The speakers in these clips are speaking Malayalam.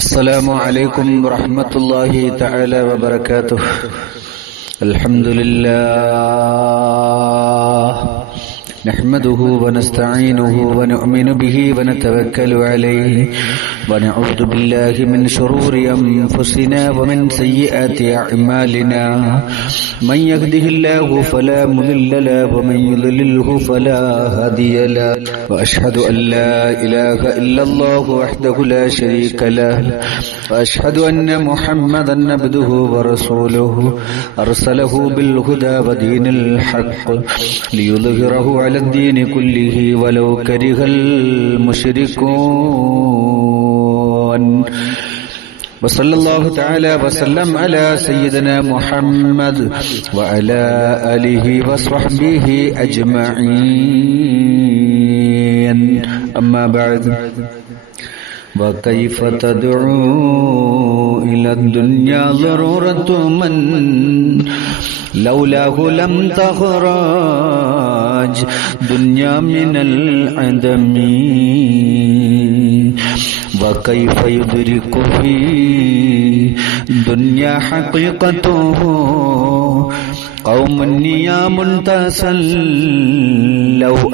السلام عليكم ورحمة الله تعالى وبركاته. الحمد لله نحمده ونستعينه ونؤمن به ونتوكل عليه ونعوذ بالله من شرور أنفسنا ومن سيئات أعمالنا من يهده الله فلا مضل له ومن يضلله فلا هادي له وأشهد أن لا إله إلا الله وحده لا شريك له وأشهد أن محمدا عبده ورسوله أرسله بالهدى ودين الحق ليظهره على الدين كله ولو كره المشركون. وصلى الله تعالى وسلم على سيدنا محمد وعلى آله وصحبه أجمعين. أما بعد، وكيف تدعو إلى الدنيا ضرورة من لولاه لم تخرج دنيا من العدم، وكيف يدرك في دنيا حقيقته قوم نيام تسلوا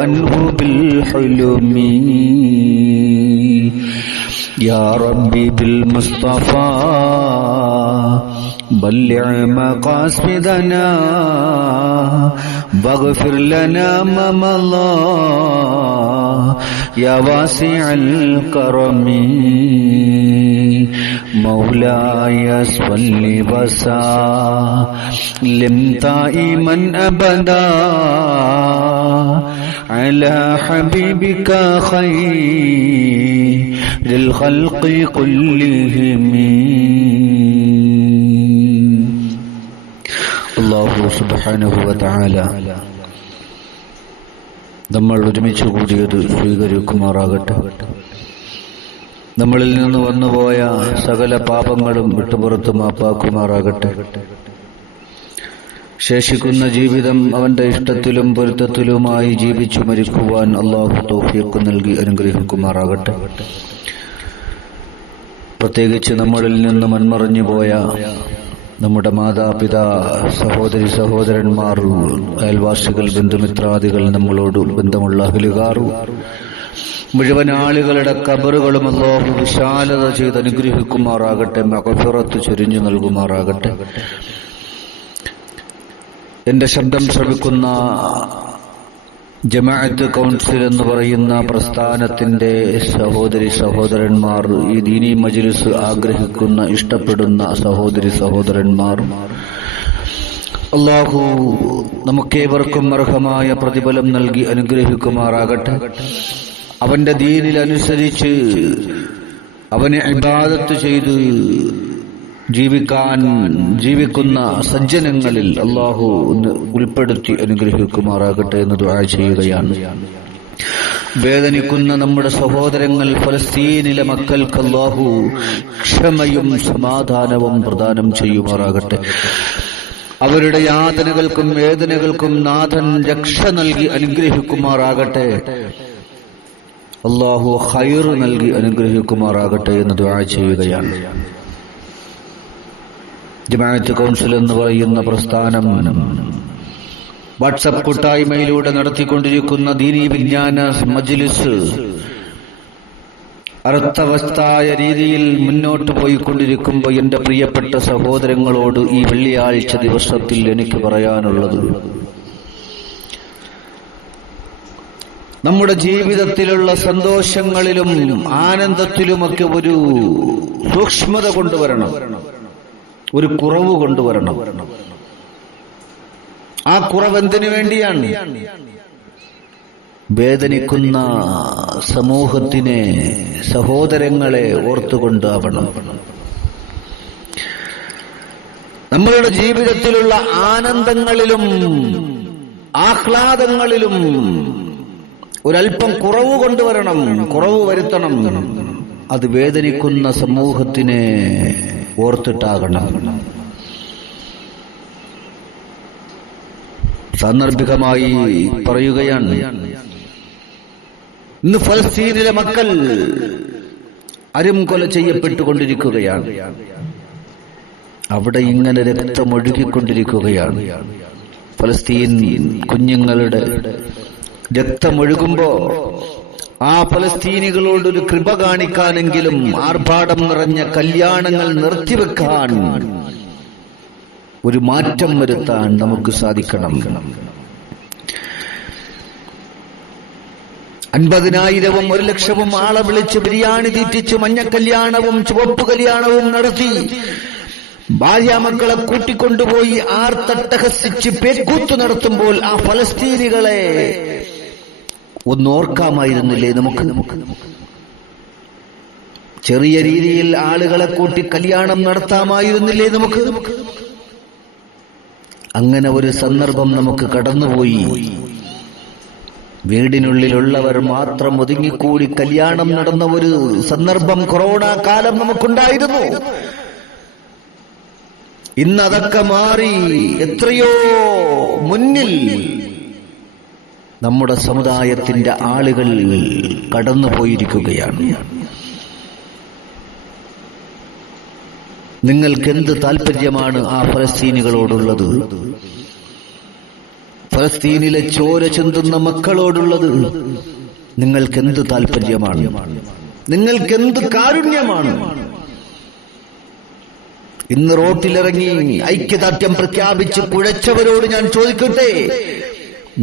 عنه بالحلم. يا ربي بالمصطفى بلغ مقاصدنا واغفر لنا ما مضى يا واسع الكرم. مولاي صل وسلم دائما ابدا على حبيبك خير الخلق كلهم. അല്ലാഹു സുബ്ഹാനഹു വ തആല നമ്മൾ ഒരുമിച്ച് കൂടിയത് സ്വീകരിക്കുമാറാകട്ടെ. നമ്മളിൽ നിന്ന് വന്നുപോയ സകല പാപങ്ങളും വിട്ടുപുറത്ത് മാപ്പാക്കുമാറാകട്ടെ. ശേഷിക്കുന്ന ജീവിതം അവന്റെ ഇഷ്ടത്തിലും പൊരുത്തത്തിലുമായി ജീവിച്ചു മരിക്കുവാൻ അല്ലാഹു തൗഫീഖ് നൽകി അനുഗ്രഹിക്കുമാറാകട്ടെ. പ്രത്യേകിച്ച് നമ്മളിൽ നിന്ന് മൺമറഞ്ഞു പോയ നമ്മുടെ മാതാപിതാ, സഹോദരി സഹോദരന്മാർ, അയൽവാസികൾ, ബന്ധുമിത്രാദികൾ, നമ്മളോട് ബന്ധമുള്ള അഹ്ലുകാർ, മുഴുവൻ ആളുകളുടെ ഖബറുകളും അല്ലാഹു വിശാലത ചെയ്ത് അനുഗ്രഹിക്കുമാറാകട്ടെ. മഗ്ഫിറത്ത് ചൊരിഞ്ഞു നൽകുമാറാകട്ടെ. എന്റെ ശബ്ദം ശ്രവിക്കുന്ന ജമാഅത്ത് കൗൺസിൽ എന്ന് പറയുന്ന പ്രസ്ഥാനത്തിന്റെ സഹോദരി സഹോദരന്മാർ, ഈ ദീനി മജ്ലിസ് ആഗ്രഹിക്കുന്ന ഇഷ്ടപ്പെടുന്ന സഹോദരി സഹോദരന്മാർ, അല്ലാഹു നമുക്കേവർക്കും അർഹമായ പ്രതിഫലം നൽകി അനുഗ്രഹിക്കുമാറാകട്ടെ. അവന്റെ ദീനിൽ അനുസരിച്ച് അവനെ ഇബാദത്ത് ചെയ്ത് ജീവിക്കുന്ന സജ്ജനങ്ങളിൽ അല്ലാഹു ഉൾപ്പെടുത്തി അനുഗ്രഹിക്കുമാറാകട്ടെ എന്ന് ദുആ ചെയ്യുകയാണ്. വേദനിക്കുന്ന നമ്മുടെ സഹോദരങ്ങൾ ഫലസ്തീനിലെ മക്കൾക്ക് അല്ലാഹു ക്ഷമയും സമാധാനവും പ്രദാനം ചെയ്യുമാറാകട്ടെ. അവരുടെ യാതനകൾക്കും വേദനകൾക്കും നാഥൻ രക്ഷ നൽകി അനുഗ്രഹിക്കുമാറാകട്ടെ. അല്ലാഹു ഖൈർ നൽകി അനുഗ്രഹിക്കുമാറാകട്ടെ എന്ന് ദുആ ചെയ്യുകയാണ്. ജമാഅത്ത് കൗൺസിൽ എന്ന് പറയുന്ന പ്രസ്ഥാനം വാട്സപ്പ് കൂട്ടായ്മയിലൂടെ നടത്തിക്കൊണ്ടിരിക്കുന്ന ദീനീ വിജ്ഞാന മജ്ലിസ് അർത്ഥവസ്ഥായ രീതിയിൽ മുന്നോട്ട് പോയിക്കൊണ്ടിരിക്കുമ്പോൾ എന്റെ പ്രിയപ്പെട്ട സഹോദരങ്ങളോട് ഈ വെള്ളിയാഴ്ച ദിവസത്തിൽ എനിക്ക് പറയാനുള്ളത്, നമ്മുടെ ജീവിതത്തിലുള്ള സന്തോഷങ്ങളിലും ആനന്ദത്തിലുമൊക്കെ ഒരു സൂക്ഷ്മത കൊണ്ടുവരണം, ഒരു കുറവ് കൊണ്ടുവരണം. ആ കുറവ് എന്തിനു വേണ്ടിയാണ്? വേദനിക്കുന്ന സമൂഹത്തിനെ, സഹോദരങ്ങളെ ഓർത്തുകൊണ്ടാവണം. നമ്മളുടെ ജീവിതത്തിലുള്ള ആനന്ദങ്ങളിലും ആഹ്ലാദങ്ങളിലും ഒരൽപ്പം കുറവ് കൊണ്ടുവരണം, കുറവ് വരുത്തണം. അത് വേദനിക്കുന്ന സമൂഹത്തിനെ ഓർത്തിട്ടാകണം. സാന്ദർഭികമായി പറയുകയാണ്, ഇന്ന് ഫലസ്തീനിലെ മക്കൾ അരുംകൊല ചെയ്യപ്പെട്ടുകൊണ്ടിരിക്കുകയാണ്. അവിടെ ഇങ്ങനെ രക്തമൊഴുകിക്കൊണ്ടിരിക്കുകയാണ്. ഫലസ്തീൻ കുഞ്ഞുങ്ങളുടെ രക്തമൊഴുകുമ്പോ ആ ഫലസ്തീനികളോടൊരു കൃപ കാണിക്കാനെങ്കിലും ആർഭാടം നിറഞ്ഞ കല്യാണങ്ങൾ നിർത്തിവെക്കാൻ, ഒരു മാറ്റം വരുത്താൻ നമുക്ക് സാധിക്കണം. 50,000-ഉം 1,00,000-ഉം ആളെ വിളിച്ച് ബിരിയാണി തീറ്റിച്ച് മഞ്ഞ കല്യാണവും ചുവപ്പ് കല്യാണവും നടത്തി ഭാര്യാമക്കളെ കൂട്ടിക്കൊണ്ടുപോയി ആർത്തട്ടഹസിച്ച് പേക്കൂത്ത് നടത്തുമ്പോൾ ആ ഫലസ്തീനികളെ ഒന്നോർക്കാമായിരുന്നില്ലേ നമുക്ക്? ചെറിയ രീതിയിൽ ആളുകളെ കൂട്ടി കല്യാണം നടത്താമായിരുന്നില്ലേ നമുക്ക്? അങ്ങനെ ഒരു സന്ദർഭം നമുക്ക് കടന്നുപോയി. വീടിനുള്ളിലുള്ളവർ മാത്രം ഒതുങ്ങിക്കൂടി കല്യാണം നടന്ന ഒരു സന്ദർഭം കൊറോണ കാലം നമുക്കുണ്ടായിരുന്നു. ഇന്നതൊക്കെ മാറി എത്രയോ മുന്നിൽ നമ്മുടെ സമുദായത്തിന്റെ ആളുകൾ കടന്നുപോയിരിക്കുകയാണ്. നിങ്ങൾക്കെന്ത് താല്പര്യമാണ് ആ ഫലസ്തീനികളോടുള്ളത്? ഫലസ്തീനിലെ ചോര ചിന്തുന്ന മക്കളോടുള്ളത് നിങ്ങൾക്കെന്ത് താല്പര്യമാണ്? നിങ്ങൾക്കെന്ത് കാരുണ്യമാണ്? ഇന്ന് റോട്ടിലിറങ്ങി ഐക്യദാർഢ്യം പ്രഖ്യാപിച്ച് കുഴച്ചവരോട് ഞാൻ ചോദിക്കട്ടെ,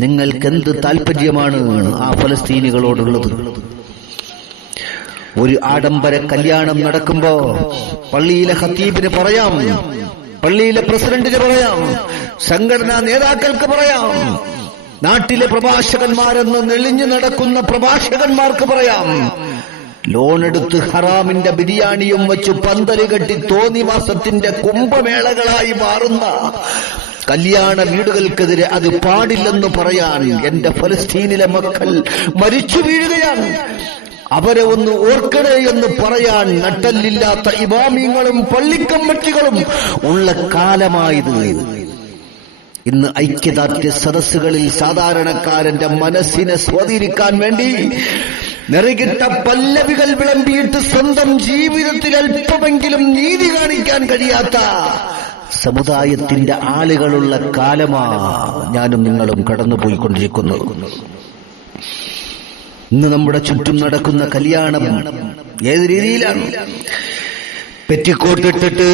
നിങ്ങൾക്കെന്ത് താല്പര്യമാണ് ആ ഫലസ്തീനികളോടുള്ളത്? ഒരു ആഡംബര കല്യാണം നടക്കുമ്പോ പള്ളിയിലെ ഖത്തീബിന് പറയാം, പള്ളിയിലെ പ്രസിഡന്റിന് പറയാം, സംഘടനാ നേതാക്കൾക്ക് പറയാം, നാട്ടിലെ പ്രഭാഷകന്മാരെന്ന് നെളിഞ്ഞു നടക്കുന്ന പ്രഭാഷകന്മാർക്ക് പറയാം, ലോണെടുത്ത് ഹറാമിന്റെ ബിരിയാണിയും വെച്ച് പന്തല് കെട്ടി തോന്നിവാസത്തിന്റെ കുംഭമേളകളായി മാറുന്ന കല്യാണ വീടുകൾക്കെതിരെ അത് പാടില്ലെന്ന് പറയാൻ എന്റെ ഫലസ്തീനിലെ മക്കൾ മരിച്ചു വീഴുകയാണ്. അവരെ ഒന്ന് ഓർക്കണേ എന്ന് പറയാൻ നട്ടല്ലില്ലാത്ത ഇമാമിങ്ങളും പള്ളിക്കമ്മറ്റികളും ഉള്ള കാലമായത്. ഇന്ന് ഐക്യദാർഢ്യ സദസ്സുകളിൽ സാധാരണക്കാരന്റെ മനസ്സിനെ സ്വാധീനിക്കാൻ വേണ്ടി നിറകിട്ട പല്ലവികൾ വിളമ്പിയിട്ട് സ്വന്തം ജീവിതത്തിൽ അല്പമെങ്കിലും നീതി കാണിക്കാൻ കഴിയാത്ത സമുദായത്തിന്റെ ആളുകളുള്ള കാലമാ ഞാനും നിങ്ങളും കടന്നുപോയിക്കൊണ്ടിരിക്കുന്നു. ഇന്ന് നമ്മുടെ ചുറ്റും നടക്കുന്ന കല്യാണം ഏത് രീതിയിലാണ്? പെറ്റിക്കോട്ടിട്ടിട്ട്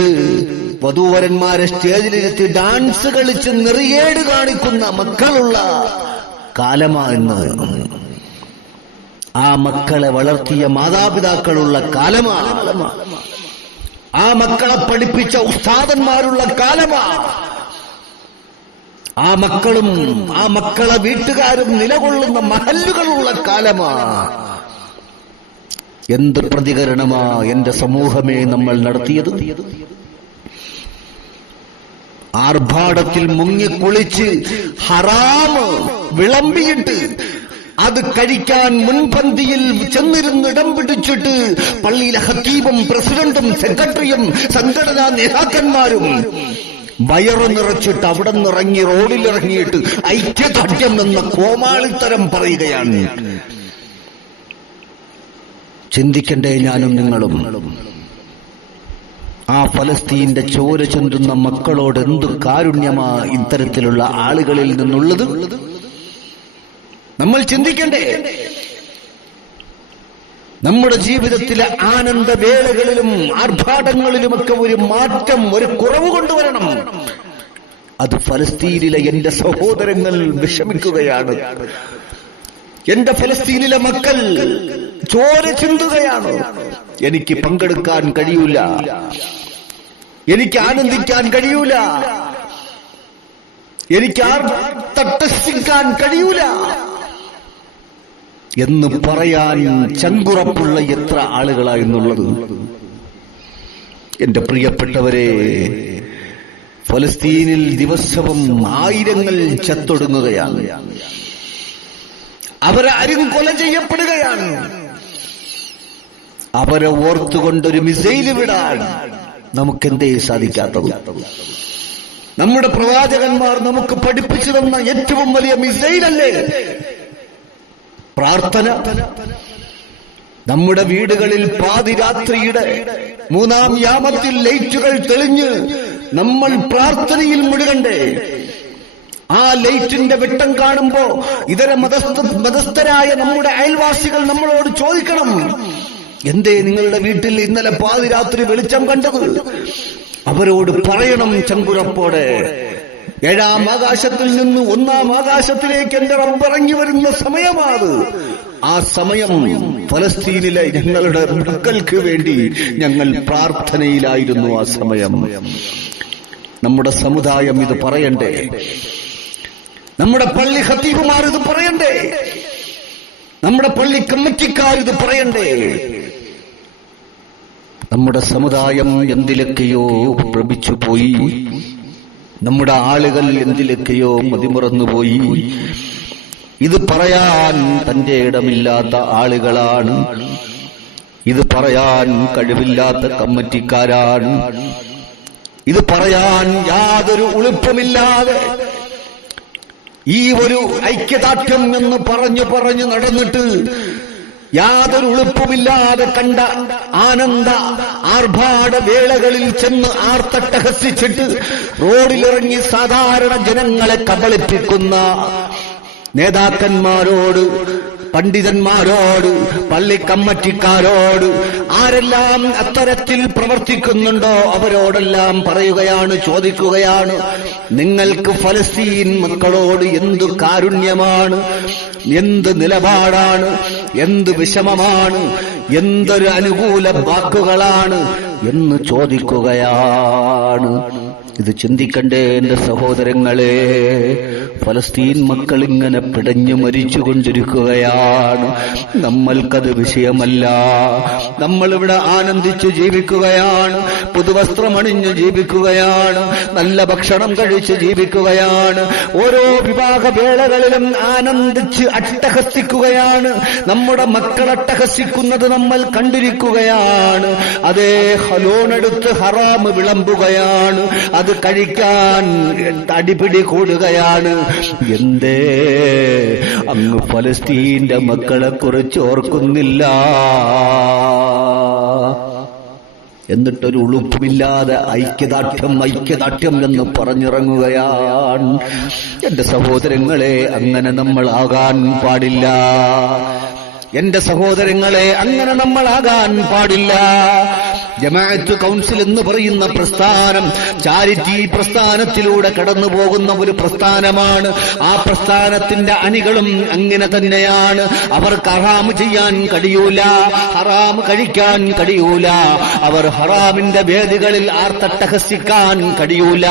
വധൂവരന്മാരെ സ്റ്റേജിലിരുത്തി ഡാൻസ് കളിച്ച് നെറിയേട് കാണിക്കുന്ന മക്കളുള്ള കാലമാണെന്ന്. ആ മക്കളെ വളർത്തിയ മാതാപിതാക്കളുള്ള കാലമാ. ആ മക്കളെ പഠിപ്പിച്ച ഉസ്താദന്മാരുള്ള കാലമാ. ആ മക്കളും ആ മക്കളെ വീട്ടുകാരും നിലകൊള്ളുന്ന മഹല്ലുകളുള്ള കാലമാ. എന്ത് പ്രതികരണമാ എന്റെ സമൂഹമേ നമ്മൾ നടത്തിയത്? ആർഭാടത്തിൽ മുങ്ങിക്കുളിച്ച് ഹറാമ് വിളമ്പിയിട്ട് അത് കഴിക്കാൻ മുൻപന്തിയിൽ ചെന്നിരുന്ന് ഇടം പിടിച്ചിട്ട് പള്ളിയിലെ ഖത്തീബും പ്രസിഡന്റും സെക്രട്ടറിയും സംഘടനാ നേതാക്കന്മാരും വയറു നിറച്ചിട്ട് അവിടെ നിന്നിറങ്ങി റോഡിലിറങ്ങിയിട്ട് ഐക്യദാർഢ്യം എന്ന കോമാളിത്തരം പറയുകയാണ്. ചിന്തിക്കണ്ടേ ഞാനും നിങ്ങളും? ആ ഫലസ്തീന്റെ ചോര ചൊന്തുന്ന മക്കളോട് എന്തു കാരുണ്യമാ ഇത്തരത്തിലുള്ള ആളുകളിൽ നിന്നുള്ളത്? നമ്മൾ ചിന്തിക്കണ്ടേ? നമ്മുടെ ജീവിതത്തിലെ ആനന്ദവേളകളിലും ആർഭാടങ്ങളിലുമൊക്കെ ഒരു മാറ്റം, ഒരു കുറവ് കൊണ്ടുവരണം. അത് ഫലസ്തീനിലെ എന്റെ സഹോദരങ്ങൾ വിഷമിക്കുകയാണ്. എന്റെ ഫലസ്തീനിലെ മക്കൾ ചോര ചിന്തുകയാണ്. എനിക്ക് പങ്കെടുക്കാൻ കഴിയൂല, എനിക്ക് ആനന്ദിക്കാൻ കഴിയൂല, എനിക്ക് തട്ടസിക്കാൻ കഴിയൂല എന്ന് പറയാൻ ചങ്കുറപ്പുള്ള എത്ര ആളുകളായെന്നുള്ളത്. എന്റെ പ്രിയപ്പെട്ടവരെ, ഫലസ്തീനിൽ ദിവസവും ആയിരങ്ങൾ ചത്തൊടുങ്ങുകയാണ്. അവരെ ആരും കൊല ചെയ്യപ്പെടുകയാണ്. അവരെ ഓർത്തുകൊണ്ടൊരു മിസൈല് വിടാൻ നമുക്കെന്തേ സാധിക്കാത്തത്? നമ്മുടെ പ്രവാചകന്മാർ നമുക്ക് പഠിപ്പിച്ചു തന്ന ഏറ്റവും വലിയ മിസൈലല്ലേ പ്രാർത്ഥന? നമ്മുടെ വീടുകളിൽ പാതിരാത്രിയുടെ 3-ാം യാമത്തിൽ ലൈറ്റുകൾ തെളിഞ്ഞ് നമ്മൾ പ്രാർത്ഥനയിൽ മുഴുകണ്ടേ? ആ ലൈറ്റിന്റെ വെട്ടം കാണുമ്പോ ഇതര മതസ്ഥരായ നമ്മുടെ അയൽവാസികൾ നമ്മളോട് ചോദിക്കണം, എന്തേ നിങ്ങളുടെ വീട്ടിൽ ഇന്നലെ പാതിരാത്രി വെളിച്ചം കണ്ടത്? അവരോട് പറയണം ചങ്കുറപ്പോടെ, 7-ാം ആകാശത്തിൽ നിന്ന് 1-ാം ആകാശത്തിലേക്ക് എന്റെ റബ്ബ് ഇറങ്ങി വരുന്ന സമയമാണ്. ആ സമയം ഫലസ്തീനിലെ ഞങ്ങളുടെ മക്കൾക്ക് വേണ്ടി ഞങ്ങൾ പ്രാർത്ഥനയിലായിരുന്നു. ആ സമയം നമ്മുടെ സമുദായം ഇത് പറയണ്ടേ? നമ്മുടെ പള്ളി ഖത്തീബുമാർ ഇത് പറയണ്ടേ? നമ്മുടെ പള്ളി കമ്മിറ്റിക്കാർ ഇത് പറയണ്ടേ? നമ്മുടെ സമുദായം എന്തിലൊക്കെയോ ഭ്രമിച്ചുപോയി, നമ്മുടെ ആളുകൾ എന്തിലൊക്കെയോ മതിമറന്നുപോയി. ഇത് പറയാൻ തന്റെ ഇടമില്ലാത്ത ആളുകളാണ്, ഇത് പറയാൻ കഴിവില്ലാത്ത കമ്മിറ്റിക്കാരാണ്, ഇത് പറയാൻ യാതൊരു ഉളുപ്പുമില്ലാതെ ഈ ഒരു ഐക്യദാർഢ്യം എന്ന് പറഞ്ഞു നടന്നിട്ട് യാതൊരു ഉളുപ്പുമില്ലാതെ കണ്ട ആനന്ദ ആർഭാട വേളകളിൽ ചെന്ന് ആർത്തട്ടഹസിച്ചിട്ട് റോഡിലിറങ്ങി സാധാരണ ജനങ്ങളെ കബളിപ്പിക്കുന്ന നേതാക്കന്മാരോട്, പണ്ഡിതന്മാരോട്, പള്ളി കമ്മിറ്റിക്കാരോട്, ആരെല്ലാം അത്തരത്തിൽ പ്രവർത്തിക്കുന്നുണ്ടോ അവരോടെല്ലാം പറയുകയാണ്, ചോദിക്കുകയാണ്, നിങ്ങൾക്ക് ഫലസ്തീൻ മക്കളോട് എന്തു കാരുണ്യമാണ്, എന്ത് നിലപാടാണ്, എന്ത് വിഷമമാണ്, എന്തൊരു അനുകൂല വാക്കുകളാണ് എന്ന് ചോദിക്കുകയാണ്. ഇത് ചിന്തിക്കണ്ടേ എന്റെ സഹോദരങ്ങളെ? ഫലസ്തീൻ മക്കൾ ഇങ്ങനെ പിടഞ്ഞു മരിച്ചുകൊണ്ടിരിക്കുകയാണ്. നമ്മൾക്കത് വിഷയമല്ല. നമ്മളിവിടെ ആനന്ദിച്ചു ജീവിക്കുകയാണ്, പുതുവസ്ത്രമണിഞ്ഞു ജീവിക്കുകയാണ്, നല്ല ഭക്ഷണം കഴിച്ച് ജീവിക്കുകയാണ്, ഓരോ വിവാഹവേളകളിലും ആനന്ദിച്ച് അട്ടഹസിക്കുകയാണ്. നമ്മുടെ മക്കൾ അട്ടഹസിക്കുന്നത് നമ്മൾ കണ്ടിരിക്കുകയാണ്. അതേ ഹലോണെടുത്ത് ഹറാമ് വിളമ്പുകയാണ്, അത് കഴിക്കാൻ അടിപിടി കൂടുകയാണ്. എന്തേ അങ്ങ് ഫലസ്തീന്റെ മക്കളെ കുറിച്ച് ഓർക്കുന്നില്ല? എന്നിട്ടൊരു ഉളുപ്പുമില്ലാതെ ഐക്യദാർഢ്യം എന്ന് പറഞ്ഞിറങ്ങുകയാണ്. എന്റെ സഹോദരങ്ങളെ, അങ്ങനെ നമ്മൾ ആകാൻ പാടില്ല. എന്റെ സഹോദരങ്ങളെ, അങ്ങനെ നമ്മളാകാൻ പാടില്ല. ജമാഅത്ത് കൗൺസിൽ എന്ന് പറയുന്ന പ്രസ്ഥാനം ചാരിറ്റി പ്രസ്ഥാനത്തിലൂടെ കടന്നു പോകുന്ന ഒരു പ്രസ്ഥാനമാണ്. ആ പ്രസ്ഥാനത്തിന്റെ അണികളും അങ്ങനെ തന്നെയാണ്. അവർക്ക് ഹറാമ് ചെയ്യാൻ കഴിയൂല, ഹറാമ് കഴിക്കാൻ കഴിയൂല, അവർ ഹറാമിന്റെ വേദികളിൽ ആർത്തട്ടഹസിക്കാൻ കഴിയൂല.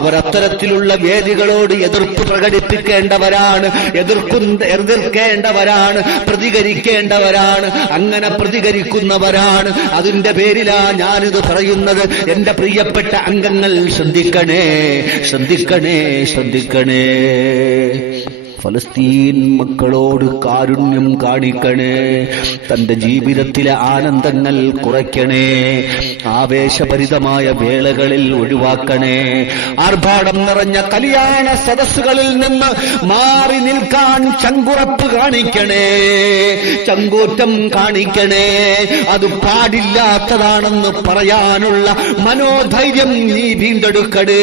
അവർ അത്തരത്തിലുള്ള വേദികളോട് എതിർപ്പ് പ്രകടിപ്പിക്കേണ്ടവരാണ്, എതിർക്കേണ്ടവരാണ്, പ്രതികരിക്കേണ്ടവരാണ്. അങ്ങനെ പ്രതികരിക്കുന്നവരാണ്. അതിന്റെ പേരിലാണ് ഞാനിത് പറയുന്നത്. എന്റെ പ്രിയപ്പെട്ട അംഗങ്ങൾ ശ്രദ്ധിക്കണേ, ശ്രദ്ധിക്കണേ, ശ്രദ്ധിക്കണേ. ഫലസ്തീൻ മക്കളോട് കാരുണ്യം കാണിക്കണേ. തന്റെ ജീവിതത്തിലെ ആനന്ദങ്ങൾ കുറയ്ക്കണേ. ആവേശഭരിതമായ വേളകളിൽ ഒഴിവാക്കണേ. ആർഭാടം നിറഞ്ഞ കല്യാണ സദസ്സുകളിൽ നിന്ന് മാറി നിൽക്കാൻ ചങ്കുറപ്പ് കാണിക്കണേ, ചങ്കൂറ്റം കാണിക്കണേ. അത് പാടില്ലാത്തതാണെന്ന് പറയാനുള്ള മനോധൈര്യം നീ വീണ്ടെടുക്കണേ.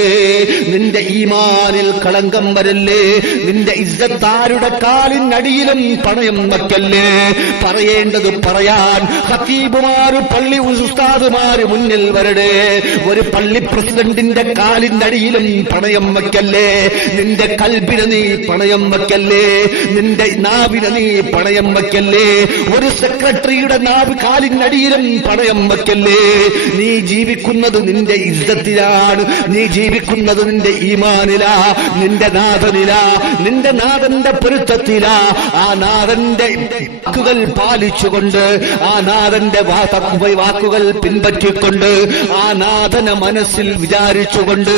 നിന്റെ ഈമാനിൽ കളങ്കം വരല്ലേ. നിന്റെ ഇസ്സത്താരുടെ കാലിനടിയിലും പണയം വയ്ക്കല്ലേ. പറയേണ്ടത് പറയാൻ ഖത്തീബുമാര്, പള്ളി ഉസ്താദുമാര് മുന്നിൽ വരടേ. ഒരു പള്ളി പ്രസിഡന്റിന്റെ കാലിനടിയിലും പണയം വയ്ക്കല്ലേ. നിന്റെ കൽബിനെ നീ പണയം വയ്ക്കല്ലേ. നിന്റെ നാവിനെ നീ പണയം വയ്ക്കല്ലേ. ഒരു സെക്രട്ടറിയുടെ നാവ് കാലിനടിയിലും പണയം വയ്ക്കല്ലേ. നീ ജീവിക്കുന്നത് നിന്റെ ഇസ്സത്തിലാണ്, നീ ജീവിക്കുന്നത് നിന്റെ ഈമാനിലാ, നിന്റെ നാഥനിലാ, നിന്റെ നാഥന്റെ പൊരുത്തത്തിലാ. ആ നാഥന്റെ വാക്കുകൾ പാലിച്ചുകൊണ്ട്, ആ നാഥന്റെ വാക്കുകൾ പിൻപറ്റിക്കൊണ്ട്, ആ നാഥനെ മനസ്സിൽ വിചാരിച്ചുകൊണ്ട്,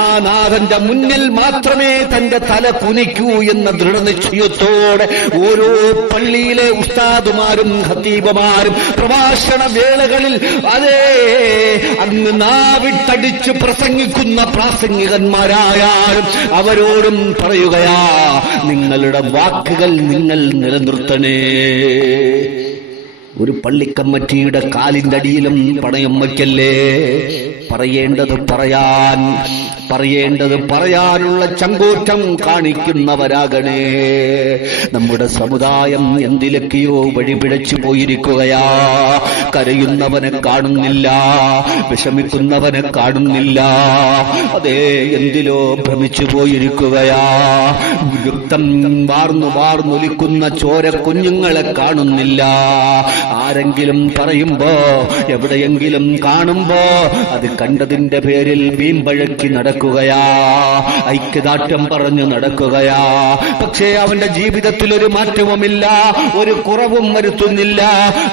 ആ നാഥന്റെ മുന്നിൽ മാത്രമേ തന്റെ തല കുനിക്കൂ എന്ന ദൃഢനിശ്ചയത്തോടെ ഓരോ പള്ളിയിലെ ഉസ്താദുമാരും ഖത്തീബുമാരും പ്രഭാഷണ വേളകളിൽ അതേ അങ്ങ് നാവിട്ടടിച്ച് പ്രസംഗിക്കുന്ന പ്രാസംഗികന്മാരായാലും അവരോടും പറയുകയാ, നിങ്ങളുടെ വാക്കുകൾ നിങ്ങൾ നിലനിർത്തണേ. ഒരു പള്ളിക്കമ്മറ്റിയുടെ കാലിന്റെ അടിയിലും പണയം വയ്ക്കല്ലേ. പറയേണ്ടത് പറയാനുള്ള ചങ്കൂറ്റം കാണിക്കുന്നവരാകണേ. നമ്മുടെ സമുദായം എന്തിലൊക്കെയോ വഴിപിഴച്ചു പോയിരിക്കുകയാ. കരയുന്നവനെ കാണുന്നില്ല, വിഷമിക്കുന്നവനെ കാണുന്നില്ല. അതേ, എന്തിലോ ഭ്രമിച്ചു പോയിരിക്കുകയാ. രക്തം വാർന്നൊലിക്കുന്ന ചോര കുഞ്ഞുങ്ങളെ കാണുന്നില്ല. ആരെങ്കിലും പറയുമ്പോ, എവിടെയെങ്കിലും കാണുമ്പോ അത് കണ്ടതിന്റെ പേരിൽ വീമ്പഴക്കി നടക്കുകയാ, ഐക്യദാർഢ്യം പറഞ്ഞു നടക്കുകയാ. പക്ഷേ അവന്റെ ജീവിതത്തിൽ ഒരു മാറ്റവുമില്ല, ഒരു കുറവും വരുത്തുന്നില്ല.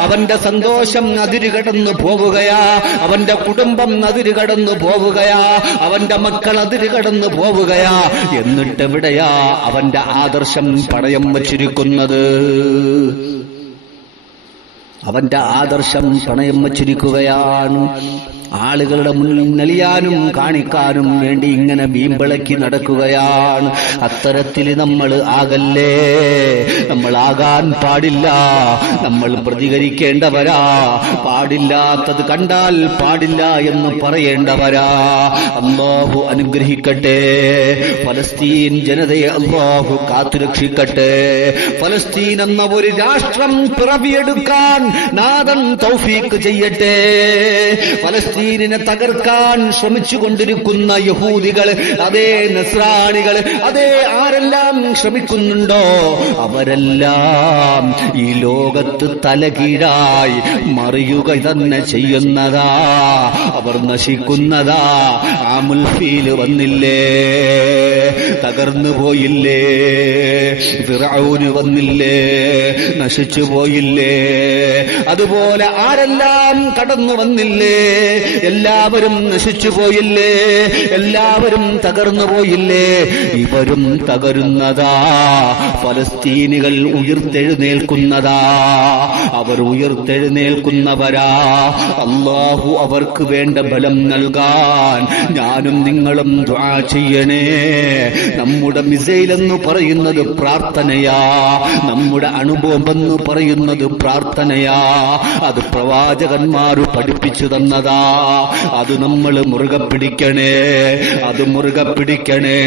അവന്റെ സന്തോഷം അതിരുകടന്നു പോവുകയാ, അവന്റെ കുടുംബം അതിരുകടന്നു പോവുകയാ, അവന്റെ മക്കൾ അതിരുകടന്നു പോവുകയാ. എന്നിട്ടെവിടെയാ അവന്റെ ആദർശം പണയം വച്ചിരിക്കുന്നത്? അവന്റെ ആദർശം പണയം വച്ചിരിക്കുകയാണ്. ആളുകളുടെ മുന്നിൽ നെളിയാനും കാണിക്കാനും വേണ്ടി ഇങ്ങനെ വീമ്പിളക്കി നടക്കുകയാണ്. അത്തരത്തിൽ നമ്മൾ ആകല്ലേ, നമ്മൾ ആകാൻ പാടില്ല. നമ്മൾ പ്രതികരിക്കേണ്ടവരാ, പാടില്ലാത്തത് കണ്ടാൽ പാടില്ല എന്ന് പറയേണ്ടവരാ. അല്ലാഹു അനുഗ്രഹിക്കട്ടെ. ഫലസ്തീൻ ജനതയെ അല്ലാഹു കാത്തുരക്ഷിക്കട്ടെ. ഫലസ്തീൻ എന്ന ഒരു രാഷ്ട്രം പിറവിയെടുക്കാൻ നാഥൻ തൗഫീഖ് ചെയ്യട്ടെ. ഫലസ്തീനിനെ തകർക്കാൻ ശ്രമിച്ചുകൊണ്ടിരിക്കുന്ന യഹൂദികൾ, അതേ നസ്രാണികൾ, അതേ ആരെല്ലാം ശ്രമിക്കുന്നുണ്ടോ അവരെല്ലാം ഈ ലോകത്ത് തലകീഴായി മറിയുക തന്നെ ചെയ്യുന്നതാ. അവർ നശിക്കുന്നതാ. ആ മുൽഫീൽ വന്നില്ലേ, തകർന്നു പോയില്ലേ. ഫിർഔന് വന്നില്ലേ, നശിച്ചു പോയില്ലേ. അതുപോലെ ആരെല്ലാം കടന്നു വന്നില്ലേ, എല്ലാവരും നശിച്ചു പോയില്ലേ, എല്ലാവരും തകർന്നു പോയില്ലേ. ഇവരും തകരുന്നതാ. ഫലസ്തീനികൾ ഉയർത്തെഴുന്നേൽക്കുന്നതാ. അവർ ഉയർത്തെഴുന്നേൽക്കുന്നവരാ. അല്ലാഹു അവർക്ക് വേണ്ട ബലം നൽകാൻ ഞാനും നിങ്ങളും ദുആ ചെയ്യണേ. നമ്മുടെ മിസൈൽ എന്ന് പറയുന്നത് പ്രാർത്ഥനയാ, നമ്മുടെ അണുബോംബെന്ന് പറയുന്നത് പ്രാർത്ഥനയാ. അത് പ്രവാചകന്മാർ പഠിപ്പിച്ചു തന്നതാ. അത് നമ്മൾ മുറുകെ പിടിക്കണേ, അത് മുറുകെ പിടിക്കണേ.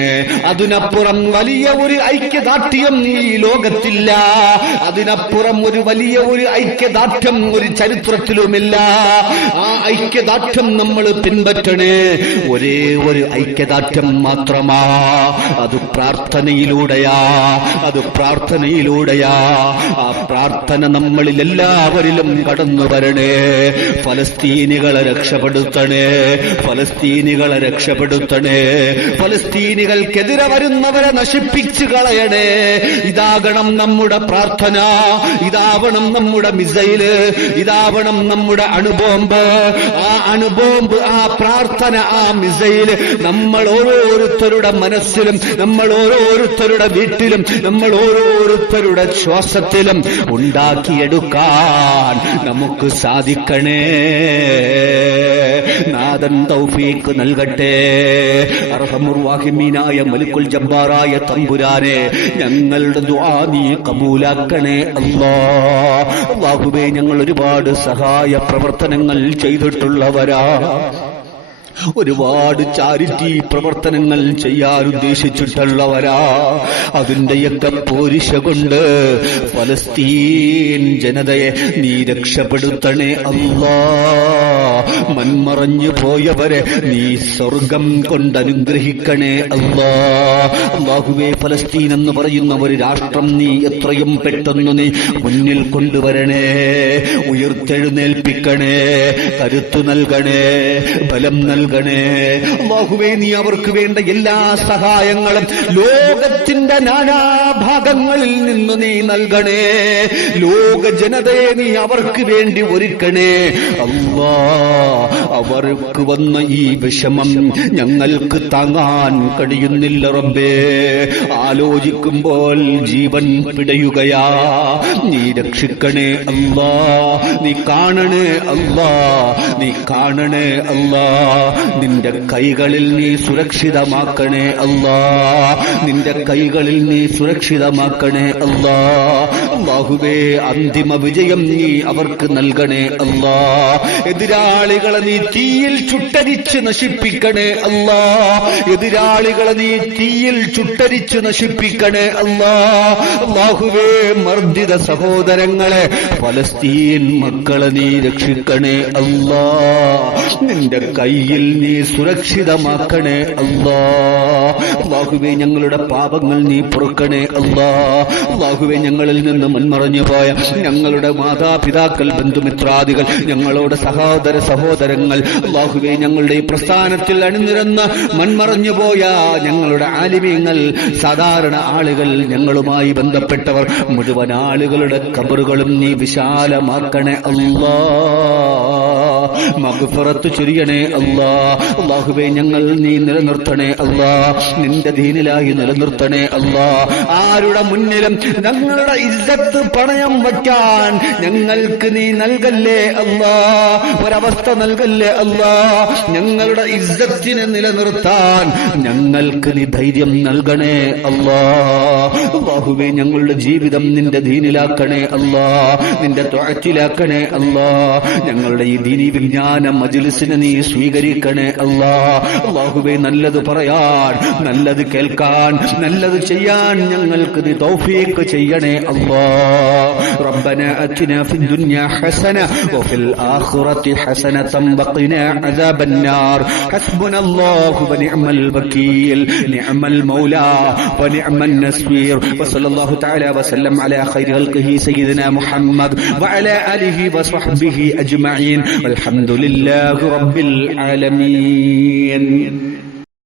അതിനപ്പുറം വലിയ ഒരു ഐക്യദാർഢ്യം ഈ ലോകത്തില്ല. അതിനപ്പുറം ഒരു വലിയ ഒരു ഐക്യദാർഢ്യം ഒരു ചരിത്രത്തിലുമില്ല. ആ ഐക്യദാർഢ്യം നമ്മൾ പിൻപറ്റണേ. ഒരേ ഒരു ഐക്യദാർഢ്യം മാത്രമാ. അത് പ്രാർത്ഥനയിലൂടെയാ, അത് പ്രാർത്ഥനയിലൂടെയാ. ആ പ്രാർത്ഥന നമ്മളിൽ എല്ലാവരിലും കടന്നു വരണേ. ഫലസ്തീനികളെ രക്ഷപ്പെടുത്തണേ, ഫലസ്തീനികളെ രക്ഷപ്പെടുത്തണേ. ഫലസ്തീനികൾക്കെതിരെ വരുന്നവരെ നശിപ്പിച്ചു കളയണേ. ഇതാകണം നമ്മുടെ പ്രാർത്ഥന, ഇതാവണം നമ്മുടെ മിസൈല്, ഇതാവണം നമ്മുടെ അണുബോംബ്. ആ അണുബോംബ്, ആ പ്രാർത്ഥന, ആ മിസൈല് നമ്മൾ ഓരോരുത്തരുടെ മനസ്സിലും, നമ്മൾ ഓരോരുത്തരുടെ വീട്ടിലും, നമ്മൾ ഓരോരുത്തരുടെ ശ്വാസത്തിലും ഉണ്ടാക്കിയെടുക്കാൻ നമുക്ക് സാധിക്കണേ. നാഥൻ തൗഫീഖ് നൽകട്ടെ. അർഹമുർ റഹീമീനായ മലിക്കുൽ ജബ്ബാറായ തമ്പുരാനെ, ഞങ്ങളുടെ ദുആ നീ കബൂലാക്കണേ. അല്ലാഹുവേ, ഞങ്ങൾ ഒരുപാട് സഹായ പ്രവർത്തനങ്ങൾ ചെയ്തിട്ടുള്ളവരാ. ഒരുപാട് ചാരിറ്റി പ്രവർത്തനങ്ങൾ ചെയ്യാൻ ഉദ്ദേശിച്ചിട്ടുള്ളവരാ. അതിന്റെയൊക്കെ പോരിശ കൊണ്ട് ഫലസ്തീൻ ജനതയെ നീ രക്ഷപ്പെടുത്തണേ അല്ലാ. മൺമറഞ്ഞു പോയവരെ നീ സ്വർഗം കൊണ്ടനുഗ്രഹിക്കണേ അല്ലാ. അല്ലാഹുവേ, ഫലസ്തീൻ എന്ന് പറയുന്ന ഒരു രാഷ്ട്രം നീ എത്രയും പെട്ടെന്ന് നീ മുന്നിൽ കൊണ്ടുവരണേ. ഉയർത്തെഴുന്നേൽപ്പിക്കണേ, കരുത്തു നൽകണേ, ബലം നൽകണേ. അല്ലാഹുവേ, നീ അവർക്ക് വേണ്ട എല്ലാ സഹായങ്ങളും ലോകത്തിന്റെ നാനാഭാഗങ്ങളിൽ നിന്ന് നീ നൽകണേ. ലോക ജനതയെ നീ അവർക്ക് വേണ്ടി ഒരുക്കണേ. അല്ലാ, അവർക്ക് വന്ന ഈ വിഷമം ഞങ്ങൾക്ക് താങ്ങാൻ കഴിയുന്നില്ല റബ്ബേ. ആലോചിക്കുമ്പോൾ ജീവൻ പിടയുകയാ. നീ രക്ഷിക്കണേ അല്ലാ, നീ കാണണേ അല്ലാ, നീ കാണണേ അല്ലാ. നിന്റെ കൈകളിൽ നീ സുരക്ഷിതമാക്കണേ അല്ലാ, നിന്റെ കൈകളിൽ നീ സുരക്ഷിതമാക്കണേ അല്ലാ. അല്ലാഹുവേ, അന്തിമ വിജയം നീ അവർക്ക് നൽകണേ അല്ലാ. എതിരാളികളെ നീ തീയിൽ ചുട്ടരിച്ച് നശിപ്പിക്കണേ അല്ലാ, എതിരാളികളെ നീ തീയിൽ ചുട്ടരിച്ച് നശിപ്പിക്കണേ അല്ലാ. അല്ലാഹുവേ, മർദ്ദിത സഹോദരങ്ങളെ, ഫലസ്തീൻ മക്കളെ നീ രക്ഷിക്കണേ അല്ലാ. നിന്റെ കയ്യിൽ നീ സുരക്ഷിതമാക്കണേ അല്ലാ. അല്ലാഹുവേ, ഞങ്ങളുടെ പാപങ്ങൾ നീ പൊറുക്കണേ അല്ലാ. അല്ലാഹുവേ, ഞങ്ങളിൽ നിന്ന് മൺമറഞ്ഞു പോയ ഞങ്ങളുടെ മാതാപിതാക്കൾ, ബന്ധുമിത്രാദികൾ, ഞങ്ങളുടെ സഹോദര സഹോദരങ്ങൾ, അല്ലാഹുവേ, ഞങ്ങളുടെ ഈ പ്രസ്ഥാനത്തിൽ അണിനിരന്ന മൺമറഞ്ഞു പോയ ഞങ്ങളുടെ ആലിമീങ്ങൾ, സാധാരണ ആളുകൾ, ഞങ്ങളുമായി ബന്ധപ്പെട്ടവർ മുഴുവൻ ആളുകളുടെ ഖബറുകളും നീ വിശാലമാക്കണേ അല്ലാ. മഗ്ഫിറത്ത് ചൊരിയണേ അല്ലാ. അല്ലാഹുവേ, ഞങ്ങൾ നീ നിലനിർത്തണേ അല്ലാ, നിന്റെ ദീനിലായി നിലനിർത്തണേ അല്ലാ. ആരുടെ മുന്നിലും ഞങ്ങളുടെ ഇസ്സത്ത് പണയം വയ്ക്കാൻ ഞങ്ങൾക്ക് നീ നൽകല്ലേ അല്ലാ, ഒരവസ്ഥ നൽകല്ലേ അല്ലാ. ഞങ്ങളുടെ ഇസ്സത്തിനെ നിലനിർത്താൻ ഞങ്ങൾക്ക് നീ ധൈര്യം നൽകണേ അല്ലാ. അല്ലാഹുവേ, ഞങ്ങളുടെ ജീവിതം നിന്റെ ദീനിലാക്കണേ അല്ലാ, നിന്റെ ത്വഅത്തിലാക്കണേ അല്ലാ. ഞങ്ങളുടെ ഈ ദീനി വിജ്ഞാന മജ്ലിസിനെ നീ സ്വീകരിക്കണേ അല്ലാ. അല്ലാഹുവേ, നല്ലത് പറയാൻ, നല്ലത് കേൾക്കാൻ, നല്ലത് ചെയ്യാൻ ഞങ്ങൾക്ക് നീ തൗഫീഖ് ചെയ്യണേ അല്ലാ. റബ്ബനാ അത്തിനാ ഫിദ്ദുനിയാ ഹസന വഫിൽ ആഖിറതി ഹസനതൻ വഖിനാ അദാബന്നാർ. ഹസ്ബുനല്ലാഹു വനിഅമൽ വകീൽ, നിഅമൽ മൗലാ വനിഅമൻ നസ്വീർ. വസല്ലല്ലാഹു തആല വസല്ലം അലാ ഖൈരി ഖൽഖിഹി സയ്യിദിനാ മുഹമ്മദ് വഅലാ ആലിഹി വസ്വഹ്ബിഹി അജ്മഈൻ. വൽഹംദുലില്ലാഹി റബ്ബിൽ ആലമീൻ.